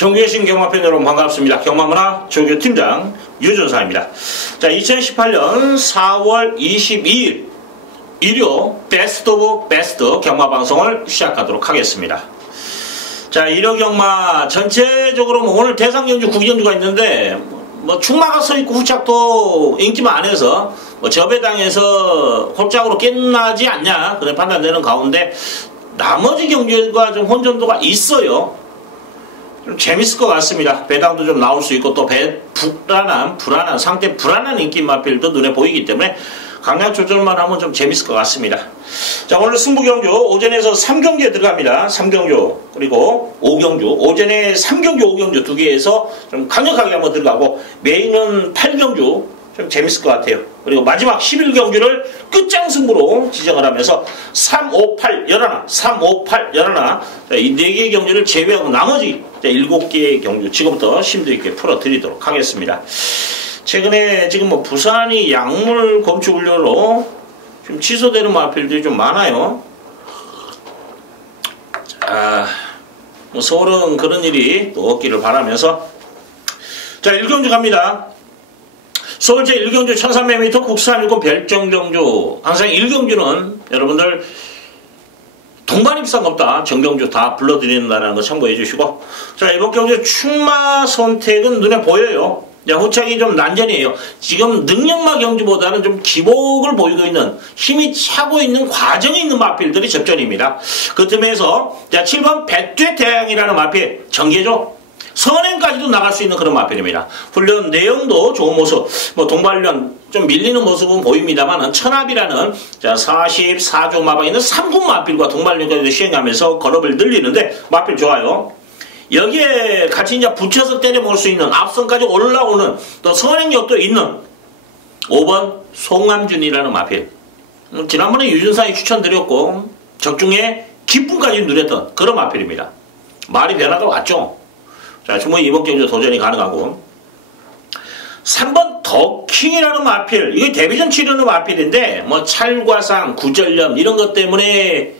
정규신 경마팬 여러분 반갑습니다. 경마문화 조교팀장 유준사입니다. 자, 2018년 4월 22일 일요 베스트 오브 베스트 경마 방송을 시작하도록 하겠습니다. 자, 일요 경마 전체적으로 뭐 오늘 대상 경주 구경주가 있는데 뭐 충마가 서 있고 후착도 인기 많아서 뭐 저배당에서 홀짝으로 끝나지 않냐 그런 판단되는 가운데 나머지 경주가 좀 혼전도가 있어요. 좀 재밌을 것 같습니다. 배당도 좀 나올 수 있고 또 배, 불안한 불안한 상태 불안한 인기 마필도 눈에 보이기 때문에 강약 조절만 하면 좀 재밌을 것 같습니다. 자 오늘 승부경주 오전에서 3경주에 들어갑니다. 3경주 그리고 5경주 오전에 3경주 5경주 두 개에서 좀 강력하게 한번 들어가고 메인은 8경주 좀 재밌을 것 같아요. 그리고 마지막 11경주를 끝장 승부로 지정을 하면서 3, 5, 8, 11, 3, 5, 8, 11, 이 4개의 경주를 제외하고 나머지 7개의 경주 지금부터 심도 있게 풀어드리도록 하겠습니다. 최근에 지금 뭐 부산이 약물 검출 훈련으로 좀 취소되는 마필들이 좀 많아요. 자, 뭐 서울은 그런 일이 또 없기를 바라면서 자, 1경주 갑니다. 서울제 1경주 1300m 국산 일곱 별정경주 항상 1경주는 여러분들 동반 입상 없다 정경주 다 불러드린다는 거 참고해 주시고 자 이번 경주 충마 선택은 눈에 보여요 자, 호착이 좀 난전이에요. 지금 능력마 경주보다는 좀 기복을 보이고 있는 힘이 차고 있는 과정에 있는 마필들이 접전입니다. 그 틈에서 자 7번 백두의 태양이라는 마필 전개죠. 선행까지도 나갈 수 있는 그런 마필입니다. 훈련 내용도 좋은 모습, 뭐 동발련 좀 밀리는 모습은 보입니다만 천합이라는 자 44조 마방에 있는 3군 마필과 동발련까지도 시행하면서 걸업을 늘리는데 마필 좋아요. 여기에 같이 이제 붙여서 때려 먹을 수 있는 앞선까지 올라오는 또 선행력도 있는 5번 송암준이라는 마필. 음, 지난번에 유준상이 추천드렸고 적중에 기쁨까지 누렸던 그런 마필입니다. 말이 변화가 왔죠. 자, 충분히 이번 경주 도전이 가능하고 3번 더킹이라는 마필 이게 데뷔전 치르는 마필인데 뭐 찰과상, 구절염 이런 것 때문에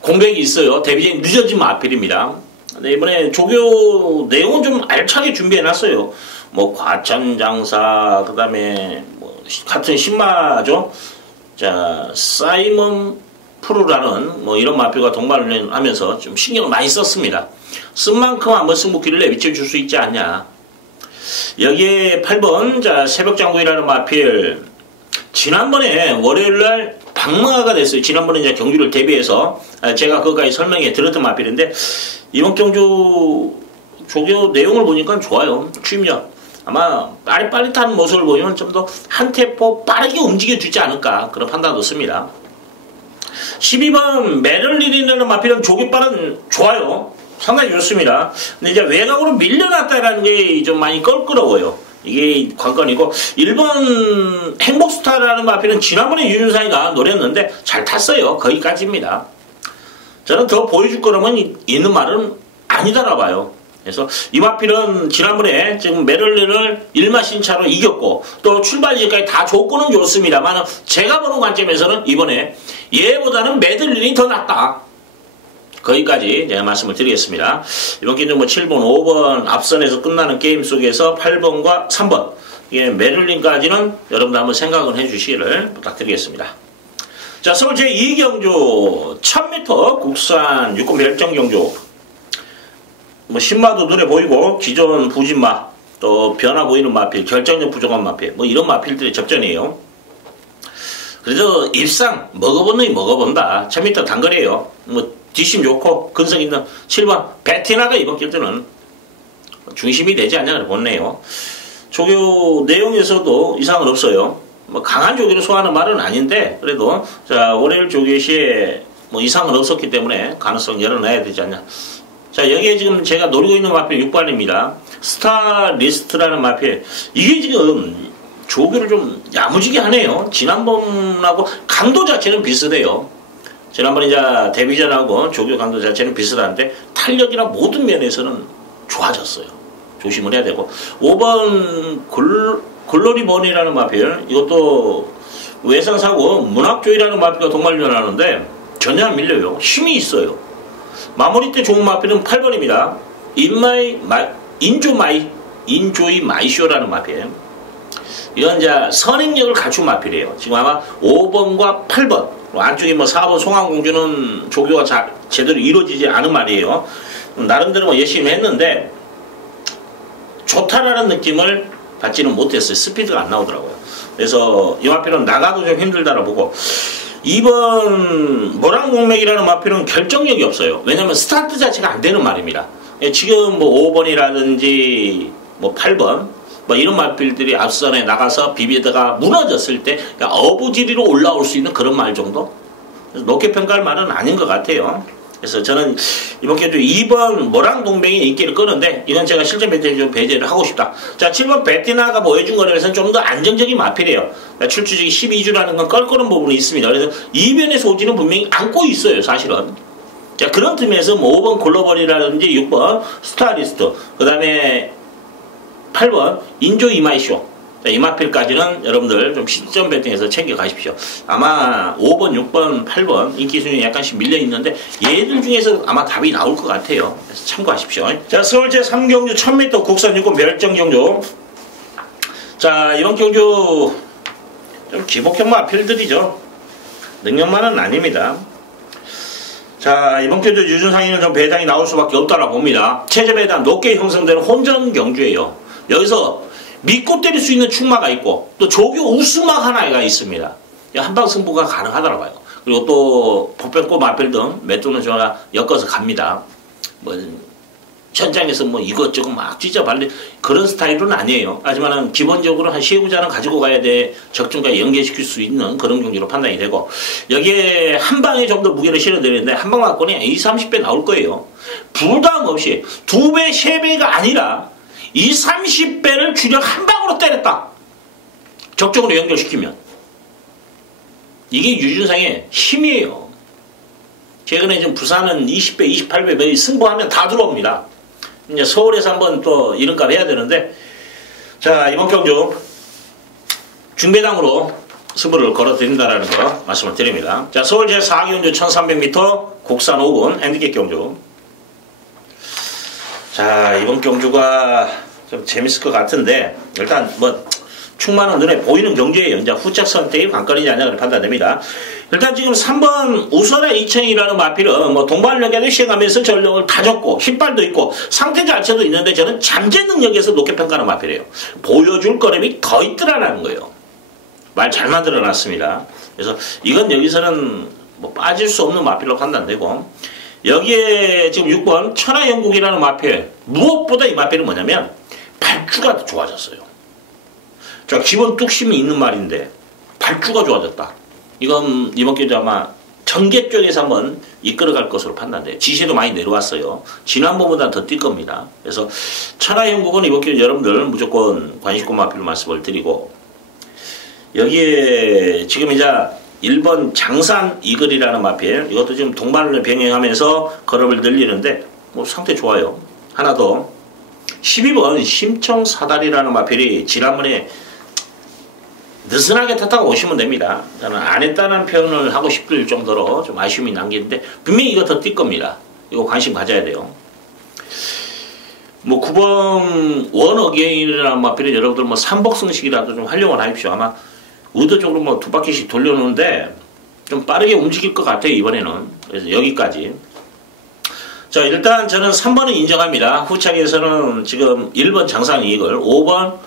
공백이 있어요. 데뷔전이 늦어진 마필입니다. 네, 이번에 조교 내용은 좀 알차게 준비해놨어요. 뭐 과천장사 그 다음에 뭐 같은 신마죠. 자 사이먼 프로라는 뭐 이런 마필과 동반을 하면서 좀 신경을 많이 썼습니다. 쓴 만큼 한번 승부기를 내비쳐 줄 수 있지 않냐. 여기에 8번 자 새벽장구이라는 마필 지난번에 월요일날 방망아가 됐어요. 지난번에 이제 경주를 대비해서 제가 그거까지 설명해 드렸던 마필인데 이번 경주 조교 내용을 보니까 좋아요. 취임력. 아마 빠릿빠릿한 모습을 보이면 좀 더 한 템포 빠르게 움직여 주지 않을까 그런 판단도 씁니다. 12번 메를리리라는 마필은 조교빨은 좋아요. 상당히 좋습니다. 근데 이제 외곽으로 밀려났다라는 게 좀 많이 껄끄러워요. 이게 관건이고 1번 행복스타라는 마필은 지난번에 유준상이가 노렸는데 잘 탔어요. 거기까지입니다. 저는 더 보여줄 거라면 있는 말은 아니다라 봐요. 그래서 이 마필은 지난번에 지금 메를린을 1마 신차로 이겼고 또 출발지까지 다 조건은 좋습니다만 제가 보는 관점에서는 이번에 얘보다는 메들린이 더 낫다. 거기까지 제가 말씀을 드리겠습니다. 이번 게임은 뭐 7번, 5번 앞선에서 끝나는 게임 속에서 8번과 3번 이게 메를린까지는 여러분들 한번 생각을 해주시기를 부탁드리겠습니다. 자, 서울 제2경주 1000m 국산 육군 멸정 경주 뭐 신마도 눈에 보이고 기존 부진마 또 변화 보이는 마필 결정력 부족한 마필 뭐 이런 마필들의 접전이에요. 그래도 일상 먹어본 놈이 먹어본다. 1000m 단거리에요. 뭐 뒷심 좋고 근성 있는 7번 베티나가 이번 길드는 중심이 되지 않냐 보네요. 조교 내용에서도 이상은 없어요. 뭐 강한 조교를 소화하는 말은 아닌데 그래도 자 월요일 조교 시에 뭐 이상은 없었기 때문에 가능성 열어놔야 되지 않냐. 자 여기에 지금 제가 노리고 있는 마필 6번입니다. 스타 리스트라는 마필 이게 지금 조교를 좀 야무지게 하네요. 지난번하고 강도 자체는 비슷해요. 지난번에 이제 데뷔전하고 조교 강도 자체는 비슷한데 탄력이나 모든 면에서는 좋아졌어요. 조심을 해야 되고 5번 글, 글로리 번이라는 마필 이것도 외상사고 문학조이라는 마필과 동말련하는데 전혀 안 밀려요. 힘이 있어요. 마무리 때 좋은 마필은 8번입니다. 인마이 마, 인조마이 인조이 마이쇼라는 마필. 이건 이제 선행력을 갖춘 마필이에요. 지금 아마 5번과 8번 안쪽에 뭐 4번 송황공주는 조교가 자, 제대로 이루어지지 않은 말이에요. 나름대로 뭐 열심히 했는데 좋다라는 느낌을 받지는 못했어요. 스피드가 안 나오더라고요. 그래서 이 마필은 나가도 좀 힘들다라 보고 2번 모랑공맥이라는 마필은 결정력이 없어요. 왜냐하면 스타트 자체가 안 되는 말입니다. 예, 지금 뭐 5번이라든지 뭐 8번 뭐 이런 말필들이 앞선에 나가서 비비다가 무너졌을 때 어부지리로 올라올 수 있는 그런 말 정도? 높게 평가할 말은 아닌 것 같아요. 그래서 저는 이번 기회도 2번 모랑 동맹이 인기를 끄는데 이건 제가 실전 배틀 좀 배제를 하고 싶다. 자 7번 베티나가 보여준 거에 비해서는 좀 더 안정적인 마필이에요. 출주직이 12주라는 건 껄끄러운 부분이 있습니다. 그래서 이변의 소지는 분명히 안고 있어요. 사실은. 자 그런 틈에서 뭐 5번 글로벌이라든지 6번 스타리스트 그 다음에 8번 인조 이마이쇼 이마필까지는 여러분들 좀 시점 배팅해서 챙겨 가십시오. 아마 5번, 6번, 8번 인기 순위 약간씩 밀려 있는데 얘들 중에서 아마 답이 나올 것 같아요. 그래서 참고하십시오. 자, 서울제 3경주 1000m 국산 유권 멸정 경주. 자, 이번 경주 좀 기복형 마필들이죠. 능력만은 아닙니다. 자, 이번 경주 유준상에는 좀 배당이 나올 수밖에 없다라 봅니다. 체제 배당 높게 형성되는 혼전 경주예요. 여기서 믿고 때릴 수 있는 충마가 있고 또 조교 우승막 하나가 있습니다. 한방 승부가 가능하더라고요. 그리고 또 복병고 마필 등몇 돈은 저가 엮어서 갑니다. 뭐 현장에서 뭐 이것저것 막 찢어발리 그런 스타일은 아니에요. 하지만은 기본적으로 한 시구자는 가지고 가야 돼 적중과 연계시킬 수 있는 그런 경기로 판단이 되고 여기에 한 방에 좀 더 무게를 실어드리는데 한 방 맞고는 20, 30배 나올 거예요. 부담 없이 두 배, 세 배가 아니라 이 30배를 주력 한 방으로 때렸다. 적정으로 연결시키면. 이게 유준상의 힘이에요. 최근에 지금 부산은 20배, 28배 승부하면 다 들어옵니다. 이제 서울에서 한번 또 이름값 해야 되는데, 자, 이번 경주 중배당으로 승부를 걸어드린다라는 거 말씀을 드립니다. 자, 서울 제4경주 1300m 국산 5군 핸디캡 경주. 자, 이번 경주가 좀 재밌을 것 같은데, 일단 뭐, 충만한 눈에 보이는 경주예요. 이제 후착 선택이 관건이지 않냐고 판단됩니다. 일단 지금 3번 우선의 이청이라는 마필은 뭐 동반력에도 시행하면서 전력을 다졌고 힘발도 있고 상태 자체도 있는데 저는 잠재 능력에서 높게 평가하는 마필이에요. 보여줄 거림이 더 있더라라는 거예요. 말 잘 만들어놨습니다. 그래서 이건 여기서는 뭐 빠질 수 없는 마필로 판단되고 여기에 지금 6번 천하영국이라는 마필 무엇보다 이 마필은 뭐냐면 발주가 좋아졌어요. 자 기본 뚝심이 있는 말인데 발주가 좋아졌다. 이건 이번 기회에 아마 전개 쪽에서 한번 이끌어갈 것으로 판단돼요. 지시도 많이 내려왔어요. 지난번보다 더 뛸 겁니다. 그래서 천하영국은 이번 기회에 여러분들 무조건 관심고 마필 말씀을 드리고 여기에 지금 이제 1번 장산 이글이라는 마필 이것도 지금 동반을 병행하면서 걸음을 늘리는데 뭐 상태 좋아요. 하나 더 12번 심청 사다리라는 마필이 지난번에 느슨하게 탔다고 보시면 됩니다. 저는 안 했다는 표현을 하고 싶을 정도로 좀 아쉬움이 남기는데 분명히 이거 더 뛸 겁니다. 이거 관심 가져야 돼요. 뭐 9번 원어게인이라는 마필은 여러분들 뭐 삼복승식이라도 좀 활용을 하십시오. 아마 의도적으로 뭐 두 바퀴씩 돌려놓는데 좀 빠르게 움직일 것 같아요 이번에는. 그래서 여기까지. 자 일단 저는 3번은 인정합니다. 후착에서는 지금 1번 장상이익을 5번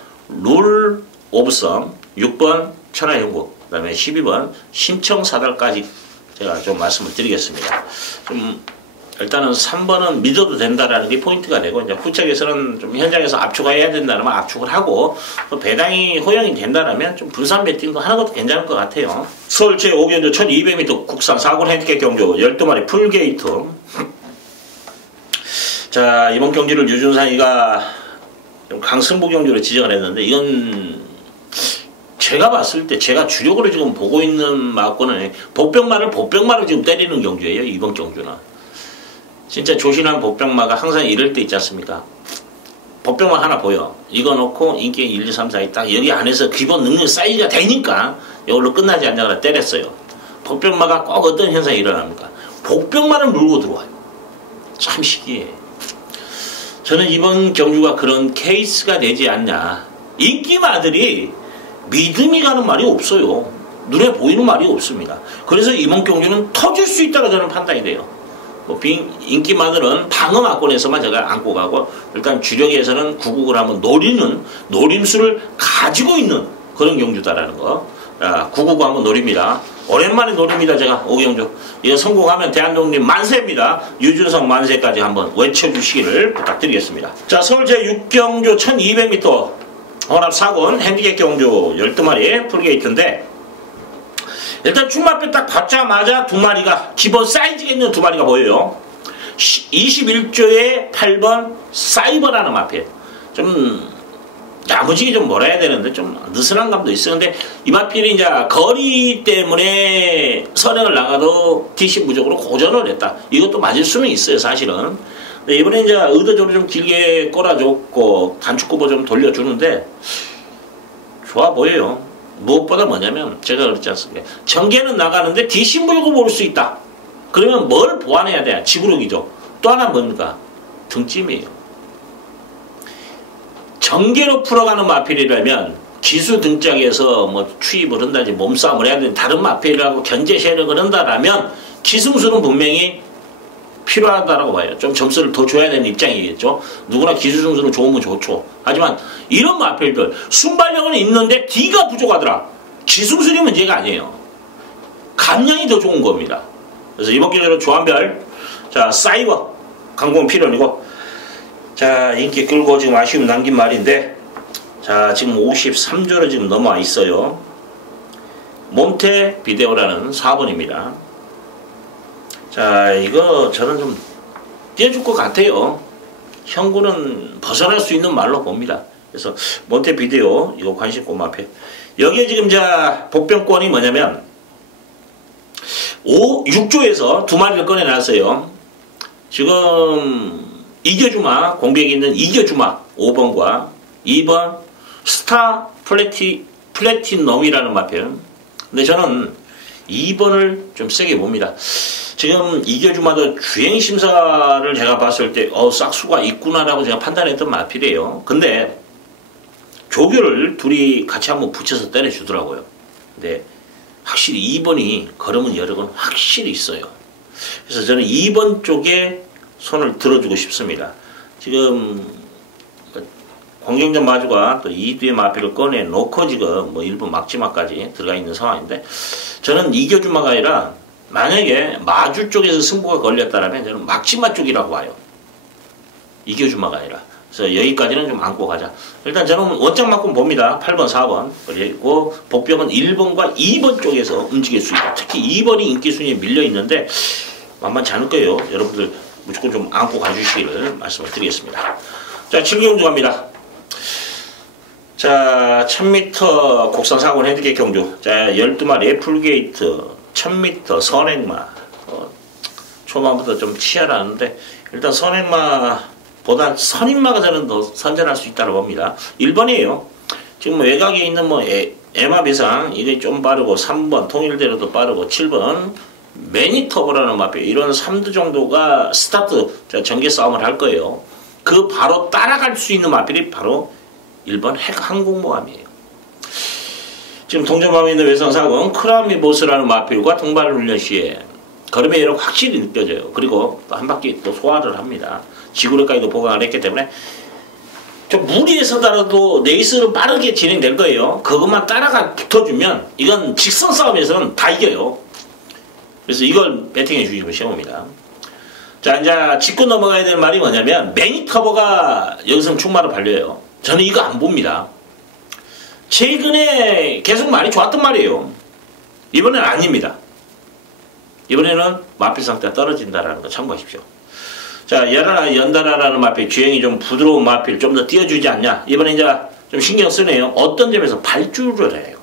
룰 오브썸 6번 천하영국 그 다음에 12번 심청사달까지 제가 좀 말씀을 드리겠습니다. 좀 일단은 3번은 믿어도 된다라는 게 포인트가 되고 이제 후책에서는 좀 현장에서 압축해야 된다면 압축을 하고 또 배당이 허용이 된다면 좀 분산 배팅도 하는 것도 괜찮을 것 같아요. 서울 제5경주 1200m 국산 4군 핸디캡 경주 12마리 풀게이트 자 이번 경기를 유준상이가 좀 강승부 경주로 지정을 했는데 이건 제가 봤을 때 제가 주력으로 지금 보고 있는 마권은 복병마를 복병마를 지금 때리는 경주예요 이번 경주는 진짜 조신한 복병마가 항상 이럴 때 있지 않습니까? 복병마 하나 보여. 이거 놓고 인기 1, 2, 3, 4이 딱 여기 안에서 기본 능력 사이즈가 되니까 이걸로 끝나지 않냐고 때렸어요. 복병마가 꼭 어떤 현상이 일어납니까? 복병마를 물고 들어와요. 참 신기해. 저는 이번 경주가 그런 케이스가 되지 않냐. 인기마들이 믿음이 가는 말이 없어요. 눈에 보이는 말이 없습니다. 그래서 이번 경주는 터질 수 있다고 저는 판단이 돼요. 뭐 인기마들은 방어막권에서만 제가 안고 가고 일단 주력에서는 구국을 한번 노리는 노림수를 가지고 있는 그런 경주다라는 거. 자, 구국을 한번 노립니다. 오랜만에 노립니다. 제가 오경주. 이거 성공하면 대한독립 만세입니다. 유준성 만세까지 한번 외쳐주시기를 부탁드리겠습니다. 자 서울 제6경주 1200m 혼합 4군 핸디캡 경주 12마리 풀게이트인데 일단 중마표 딱 받자마자 두 마리가 기본 사이즈가 있는 두 마리가 보여요. 21조에 8번 사이버라는 마필. 좀 야무지게 좀 몰아야 되는데 좀 느슨한 감도. 근데 이 마필이 이제 거리 때문에 선행을 나가도 DC 무적으로 고전을 했다. 이것도 맞을 수는 있어요, 사실은. 이번에 이제 의도적으로 좀 길게 꼬라줬고 단축구보 좀 돌려주는데 좋아 보여요. 무엇보다 뭐냐면 제가 그랬지 않습니까? 전개는 나가는데 DC 물고 볼수 있다. 그러면 뭘 보완해야 돼? 지구력이죠. 또 하나 뭡니까? 등짐이에요. 전개로 풀어가는 마필이라면 기수 등짝에서 뭐 추입을 한다든지 몸싸움을 해야 되는 다른 마필이라고 견제 세력을 한다라면 기승수는 분명히 필요하다라고 봐요. 좀 점수를 더 줘야 되는 입장이겠죠. 누구나 기술 점수는 좋으면 좋죠. 하지만 이런 마필들 순발력은 있는데 D가 부족하더라. 기승술이 문제가 아니에요. 감량이 더 좋은 겁니다. 그래서 이번 기회로 조한별 자 사이버 강공 필연이고 자, 인기 끌고 지금 아쉬움 남긴 말인데, 자, 지금 53조로 지금 넘어와 있어요. 몬테 비데오라는 4번입니다. 자, 이거 저는 좀 띄워줄 것 같아요. 형구는 벗어날 수 있는 말로 봅니다. 그래서 몬테 비데오, 이거 관심 고마패. 여기에 지금 자, 복병권이 뭐냐면, 5, 6조에서 두 마리를 꺼내놨어요. 지금 이겨주마 공백이 있는 이겨주마 5번과 2번 스타 플래티 플래티넘이라는 마표는 근데 저는 2번을 좀 세게 봅니다. 지금 이겨주마도 주행 심사를 제가 봤을 때 어, 싹수가 있구나라고 제가 판단했던 마필이에요. 근데 조교를 둘이 같이 한번 붙여서 때려주더라고요. 근데 확실히 2번이 걸으면 여력은 확실히 있어요. 그래서 저는 2번 쪽에 손을 들어주고 싶습니다. 지금 공경전 마주가 또 이뒤의 마피를 꺼내 놓고 지금 뭐 일부 막지마까지 들어가 있는 상황인데 저는 이겨주마가 아니라 만약에 마주 쪽에서 승부가 걸렸다면 저는 막지마 쪽이라고 봐요. 이겨주마가 아니라. 그래서 여기까지는 좀 안고 가자. 일단 저는 원장만큼 봅니다. 8번, 4번. 그리고 복병은 1번과 2번 쪽에서 움직일 수 있다. 특히 2번이 인기 순위에 밀려 있는데 만만치 않을 거예요. 여러분들 무조건 좀 안고 가주시기를 말씀을 드리겠습니다. 자, 7경주 갑니다. 자, 1000m 국산 사고 헤드게 경주. 자, 12마리 풀게이트, 1000m 선행마. 어, 초반부터 좀 치열하는데, 일단 선행마보다 선인마가 저는 더 선전할 수 있다고 봅니다. 1번이에요. 지금 외곽에 있는 뭐, 에, 에마 비상, 이게 좀 빠르고, 3번, 통일대로도 빠르고, 7번, 매니터브라는 마표 이런 3두 정도가 스타트 전개 싸움을 할 거예요. 그 바로 따라갈 수 있는 마필이 바로 1번 핵 항공모함이에요. 지금 동전밤에 있는 외상사고는 크라미보스라는 마필과 동반을 훈련 시에 걸음의 여력 확실히 느껴져요. 그리고 또 한 바퀴 또 소화를 합니다. 지구력까지도 보강을 했기 때문에 좀 무리해서더라도 레이스는 빠르게 진행될 거예요. 그것만 따라가 붙어주면 이건 직선 싸움에서는 다 이겨요. 그래서 이걸 배팅해 주시면 시험입니다. 자, 이제 짚고 넘어가야 될 말이 뭐냐면, 매니터버가 여기서 충마로 발려요. 저는 이거 안 봅니다. 최근에 계속 말이 좋았던 말이에요. 이번엔 아닙니다. 이번에는 마필 상태가 떨어진다라는 거 참고하십시오. 자, 연달아, 연달아라는 마필, 주행이 좀 부드러운 마필 좀 더 띄워주지 않냐. 이번에 이제 좀 신경 쓰네요. 어떤 점에서 발주를 해요.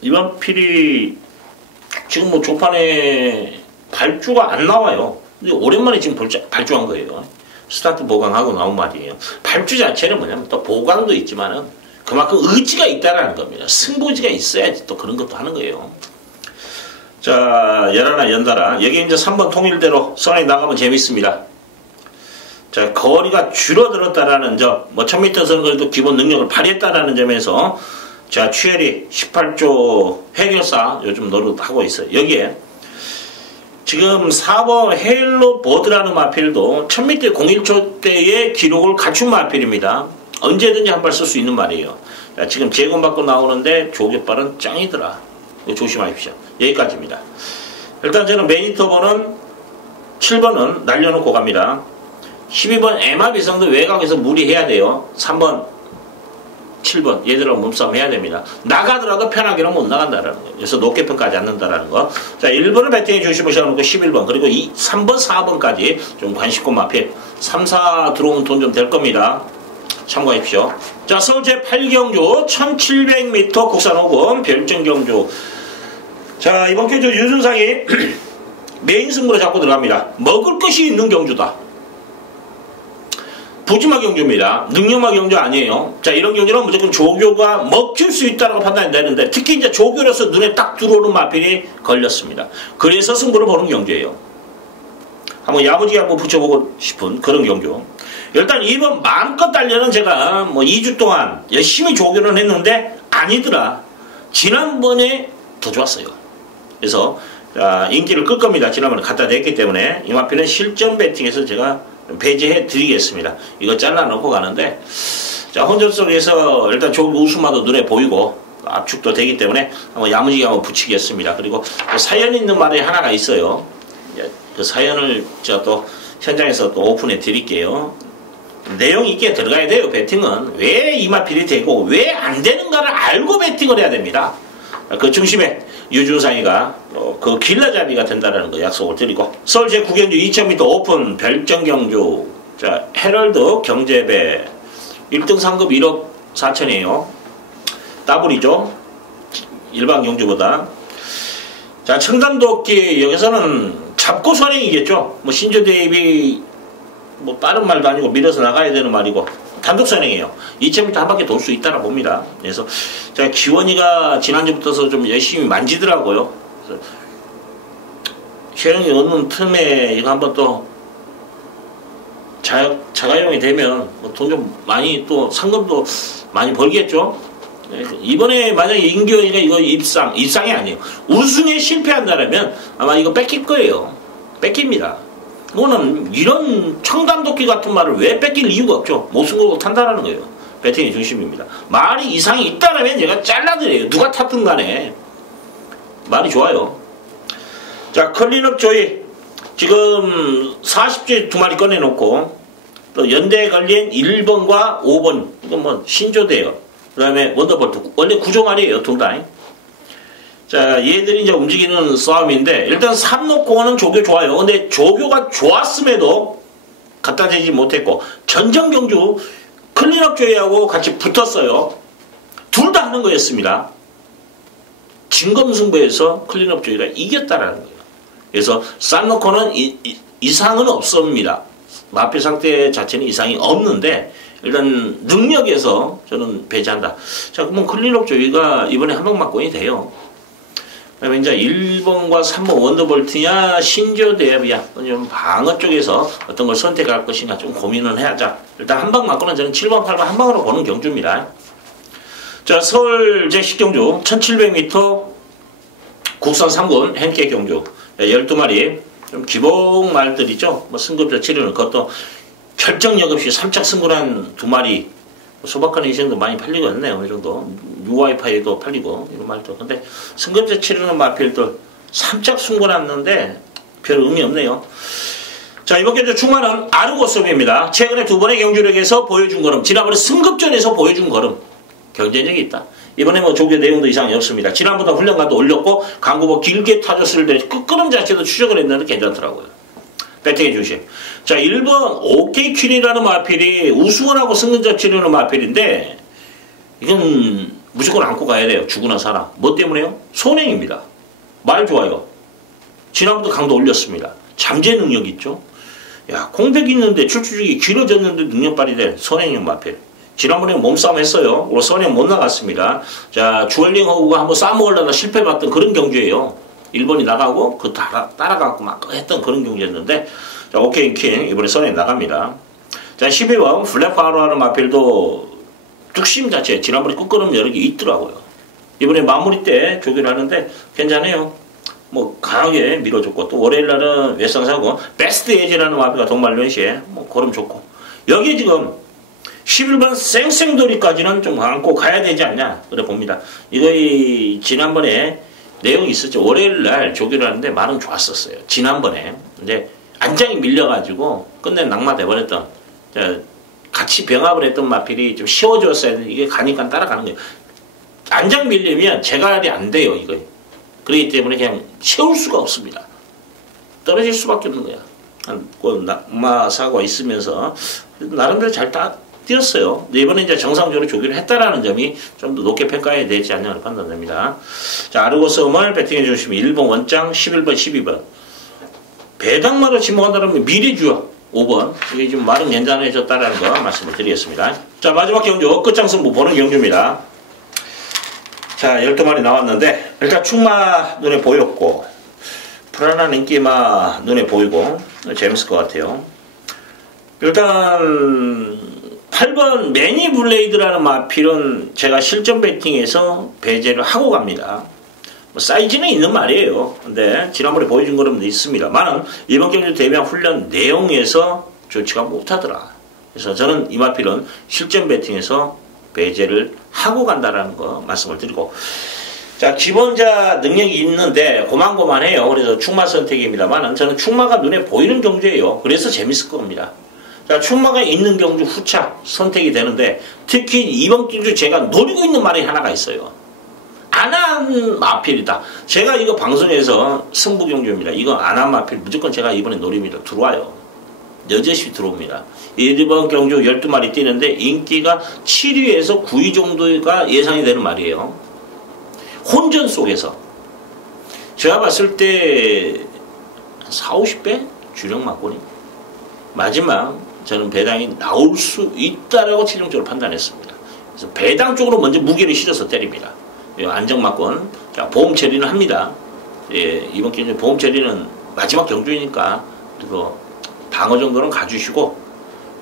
이번 필이 지금 뭐 조판에 발주가 안 나와요. 근데 오랜만에 지금 발주, 발주한 거예요. 스타트 보강하고 나온 말이에요. 발주 자체는 뭐냐면 또 보강도 있지만은 그만큼 의지가 있다라는 겁니다. 승부지가 있어야지 또 그런 것도 하는 거예요. 자, 열하나 연달아. 여기 이제 3번 통일대로 선에 나가면 재밌습니다. 자, 거리가 줄어들었다라는 점, 뭐 1000m선은 그래도 기본 능력을 발휘했다라는 점에서 자, 취열이 18조 해결사 요즘 노릇하고 있어요. 여기에 지금 4번 헤일로 버드라는 마필도 1000m 01초대의 기록을 갖춘 마필입니다. 언제든지 한 발 쓸 수 있는 말이에요. 자, 지금 재건받고 나오는데 조개발은 짱이더라. 조심하십시오. 여기까지입니다. 일단 저는 메이터번은 7번은 날려놓고 갑니다. 12번 에마 비성도 외곽에서 무리해야 돼요. 3번 7번 얘들하고 몸싸움 해야 됩니다. 나가더라도 편하게는 못 나간다라는 거예요. 그래서 높게 평가하지 않는다라는 거. 자 1번을 배팅해 주시고 시작놓고 11번 그리고 2, 3번 4번까지 좀 관심고 마필 3, 4 들어오면 돈 좀 될 겁니다. 참고하십시오. 자 서울 제8경주 1700m 국산 호금 별정경주 자 이번 경주 유준상이 메인 승부로 잡고 들어갑니다. 먹을 것이 있는 경주다. 부지마 경주입니다. 능력마 경주 아니에요. 자, 이런 경주는 무조건 조교가 먹힐 수 있다고 판단이 되는데 특히 이제 조교로서 눈에 딱 들어오는 마필이 걸렸습니다. 그래서 승부를 보는 경주예요. 한번 야무지게 한번 붙여보고 싶은 그런 경주. 일단 이번 마음껏 달려는 제가 뭐 2주 동안 열심히 조교를 했는데 아니더라. 지난번에 더 좋았어요. 그래서 자, 인기를 끌 겁니다. 지난번에 갖다 댔기 때문에 이마필은 실전 배팅에서 제가 배제해 드리겠습니다. 이거 잘라놓고 가는데 자 혼전 속에서 일단 좋은 웃음마도 눈에 보이고 압축도 되기 때문에 한번 야무지게 한번 붙이겠습니다. 그리고 사연 있는 말이 하나가 있어요. 그 사연을 제가 또 현장에서 또 오픈해 드릴게요. 내용 있게 들어가야 돼요. 배팅은 왜 이마필이 되고 왜 안 되는가를 알고 배팅을 해야 됩니다. 그 중심에 유준상이가 어, 그 길라잡이가 된다는 거 약속을 드리고 서울 제9경주 2000m 오픈 별정경주 자 헤럴드 경제배 1등 상급 1억 4천이에요. 더블이죠. 일반 경주보다. 자 청담도끼 여기서는 잡고 선행이겠죠. 뭐 신조 대비 뭐 다른 말도 아니고 밀어서 나가야 되는 말이고 단독 선행이에요. 2000m 한 바퀴 돌 수 있다라 봅니다. 그래서 제가 기원이가 지난주부터서 좀 열심히 만지더라고요. 그래서 쉐령이 얻는 틈에 이거 한번 또 자, 자가용이 되면 뭐 돈좀 많이 또 상금도 많이 벌겠죠. 네, 이번에 만약에 임기원이가 이거 입상, 입상이 아니에요. 우승에 실패한다면 아마 이거 뺏길 거예요. 뺏깁니다. 그거는 이런 청담도끼 같은 말을 왜 뺏길 이유가 없죠. 거 탄다라는 거예요. 배팅의 중심입니다. 말이 이상이 있다면 제가 잘라드려요. 누가 탔든 간에. 말이 좋아요. 자, 클린업 조이. 지금 40주 두 마리 꺼내놓고 또 연대에 걸린 1번과 5번. 이건 뭐 신조대요. 그 다음에 원더볼트. 원래 구조 말이에요. 둘 다. 자, 얘들이 이제 움직이는 싸움인데, 일단 3놓고는 조교 좋아요. 근데 조교가 좋았음에도 갖다 대지 못했고, 전정경주 클린업 조회하고 같이 붙었어요. 둘 다 하는 거였습니다. 진검승부에서 클린업 조회가 이겼다라는 거예요. 그래서 싼놓고는 이상은 없습니다. 마피 상태 자체는 이상이 없는데, 일단 능력에서 저는 배제한다. 자, 그러면 클린업 조회가 이번에 한 방만권이 돼요. 그다음에 이제 1번과 3번 원더볼트냐 신조 좀 방어 쪽에서 어떤 걸 선택할 것이냐 좀 고민을 해야자 일단 한 방 맞고는 저는 7번 8번 한 방으로 보는 경주입니다. 자 서울 제10경주 1700m 국산 3군 hen케 경주. 12마리. 좀 기복 말들이죠. 뭐 승급자 치료는 그것도 결정력 없이 3착 승군한 두 마리. 소박한 인생도 많이 팔리고 있네요. 어느 정도. 유와이파이도 팔리고, 이런 말도. 근데 승급제 치르는 마필들 3짝 숨겨놨는데 별 의미 없네요. 자, 이번 경주 중간은 아르고스입니다. 최근에 두 번의 경주력에서 보여준 걸음, 지난번에 승급전에서 보여준 걸음, 경쟁력이 있다. 이번에 뭐 조교 내용도 이상이 없습니다. 지난보다 훈련감도 올렸고, 강구보 길게 타줬을 때 끝걸음 자체도 추적을 했는데 괜찮더라고요. 배팅해 주심. 자, 1번 OK 퀸이라는 마필이 우승을 하고 승전자 치르는 마필인데 이건 무조건 안고 가야 돼요. 죽으나 살아. 뭐 때문에요? 손행입니다. 말 좋아요. 지난번도 강도 올렸습니다. 잠재 능력 있죠? 야, 공백 있는데 출출이 길어졌는데 능력 발휘된 선행형 마필. 지난번에 몸싸움 했어요. 오늘 선행 못 나갔습니다. 자, 주얼링하고 한번 싸먹으려다 실패봤던 그런 경주예요. 일본이 나가고 그 따라, 따라가고 막 했던 그런 경기였는데 자, 오케이 킹 이번에 선에 나갑니다. 자, 12번 블랙파로하는 마필도 뚝심 자체 지난번에 끝걸음 여러 개 있더라고요. 이번에 마무리 때 조기를 하는데 괜찮아요. 뭐 강하게 밀어줬고 또 월요일 날은 외상사고 베스트 에이지라는 마피가 동말년시에 뭐 걸음 좋고 여기 지금 11번 쌩쌩돌이까지는 좀 안고 가야 되지 않냐 그래 봅니다. 이거 이 지난번에 내용이 있었죠. 월요일 날 조기를 하는데 말은 좋았었어요. 지난번에 근데 안장이 밀려가지고 끝내 낙마돼 버렸던 같이 병합을 했던 마필이 좀 쉬워졌어야 돼. 이게 가니까 따라가는 거예요. 안장 밀리면 재갈이 안 돼요, 이거. 그렇기 때문에 그냥 채울 수가 없습니다. 떨어질 수밖에 없는 거야. 그 낙마 사고가 있으면서 나름대로 잘다 뛰었어요. 이번에 이제 정상적으로 조기를 했다라는 점이 좀 더 높게 평가해야 되지 않냐고 판단됩니다. 자, 아르고스 음을 배팅해 주시면 1번 원장, 11번, 12번. 배당마로 지목한다면 미래주요. 5번. 이게 지금 말은 괜찮아졌다라는 거 말씀을 드리겠습니다. 자, 마지막 경주, 끝장승부 보는 경주입니다. 자, 12마리 나왔는데, 일단 충마 눈에 보였고, 불안한 인기마 눈에 보이고, 재밌을 것 같아요. 일단, 8번 매니 블레이드라는 마필은 제가 실전 배팅에서 배제를 하고 갑니다. 뭐 사이즈는 있는 말이에요. 근데 지난번에 보여준 거는 있습니다. 많은 이번 경주 대비한 훈련 내용에서 좋지가 못하더라. 그래서 저는 이마필은 실전 배팅에서 배제를 하고 간다라는 거 말씀을 드리고 자 기본자 능력이 있는데 고만고만해요. 그래서 충마 선택입니다만 저는 충마가 눈에 보이는 경주예요. 그래서 재밌을 겁니다. 자 충마가 있는 경주 후차 선택이 되는데 특히 이번 경주 제가 노리고 있는 말이 하나가 있어요. 안한 마필이다. 제가 이거 방송에서 승부경주입니다. 이거 안한 마필 무조건 제가 이번에 노립니다. 들어와요. 여럿이 들어옵니다. 1번 경주 12마리 뛰는데 인기가 7위에서 9위 정도가 예상이 되는 말이에요. 혼전 속에서. 제가 봤을 때 4, 50배? 주력 막고니 마지막 저는 배당이 나올 수 있다라고 최종적으로 판단했습니다. 그래서 배당 쪽으로 먼저 무게를 실어서 때립니다. 예, 안정막권. 자, 보험 처리는 합니다. 예, 이번 경주 보험 처리는 마지막 경주이니까 그리고 방어 정도는 가주시고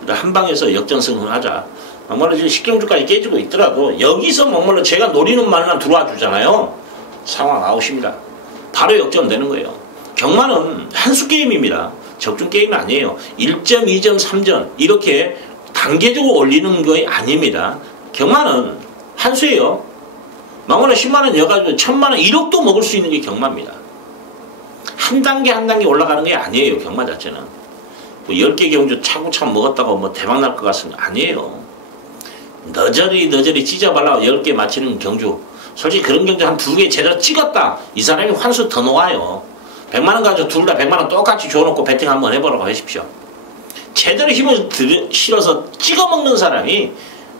한 방에서 역전승을 하자. 막말로 지금 10경주까지 깨지고 있더라도 여기서 막말로 제가 노리는 말만 들어와 주잖아요. 상황 아웃입니다. 바로 역전되는 거예요. 경마는 한수 게임입니다. 적중 게임이 아니에요. 1점, 2점, 3점 이렇게 단계적으로 올리는 거 아닙니다. 경마는 한 수예요. 망원에 10만원 여가지고 1000만원 1억도 먹을 수 있는 게 경마입니다. 한 단계 한 단계 올라가는 게 아니에요. 경마 자체는. 뭐 10개 경주 차고차고 먹었다고 뭐 대박 날 것 같으면 아니에요. 너저리 너저리 찢어발라고 10개 맞히는 경주. 솔직히 그런 경주 한 두 개 제대로 찍었다. 이 사람이 환수 더 놓아요. 100만원 가지고 둘 다 100만원 똑같이 줘놓고 배팅 한번 해보라고 하십시오. 제대로 힘을 들, 실어서 찍어먹는 사람이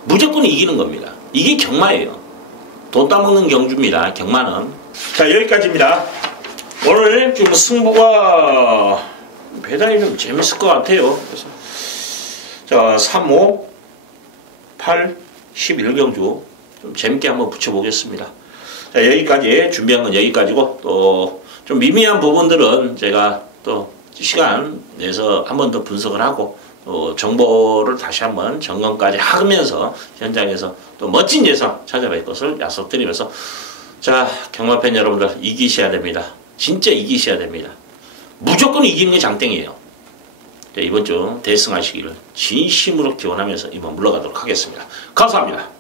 무조건 이기는 겁니다. 이게 경마예요. 돈 따먹는 경주입니다. 경마는. 자, 여기까지입니다. 오늘 좀 승부가 배당이 좀 재밌을 것 같아요. 그래서 자, 3, 5, 8, 11경주 좀 재밌게 한번 붙여보겠습니다. 자, 여기까지 준비한 건 여기까지고 또 좀 미미한 부분들은 제가 또 시간 내서 한 번 더 분석을 하고 또 정보를 다시 한번 점검까지 하면서 현장에서 또 멋진 예상 찾아뵐 것을 약속드리면서 자 경마팬 여러분들 이기셔야 됩니다. 진짜 이기셔야 됩니다. 무조건 이기는 게 장땡이에요. 이번 주 대승하시기를 진심으로 기원하면서 이번 물러가도록 하겠습니다. 감사합니다.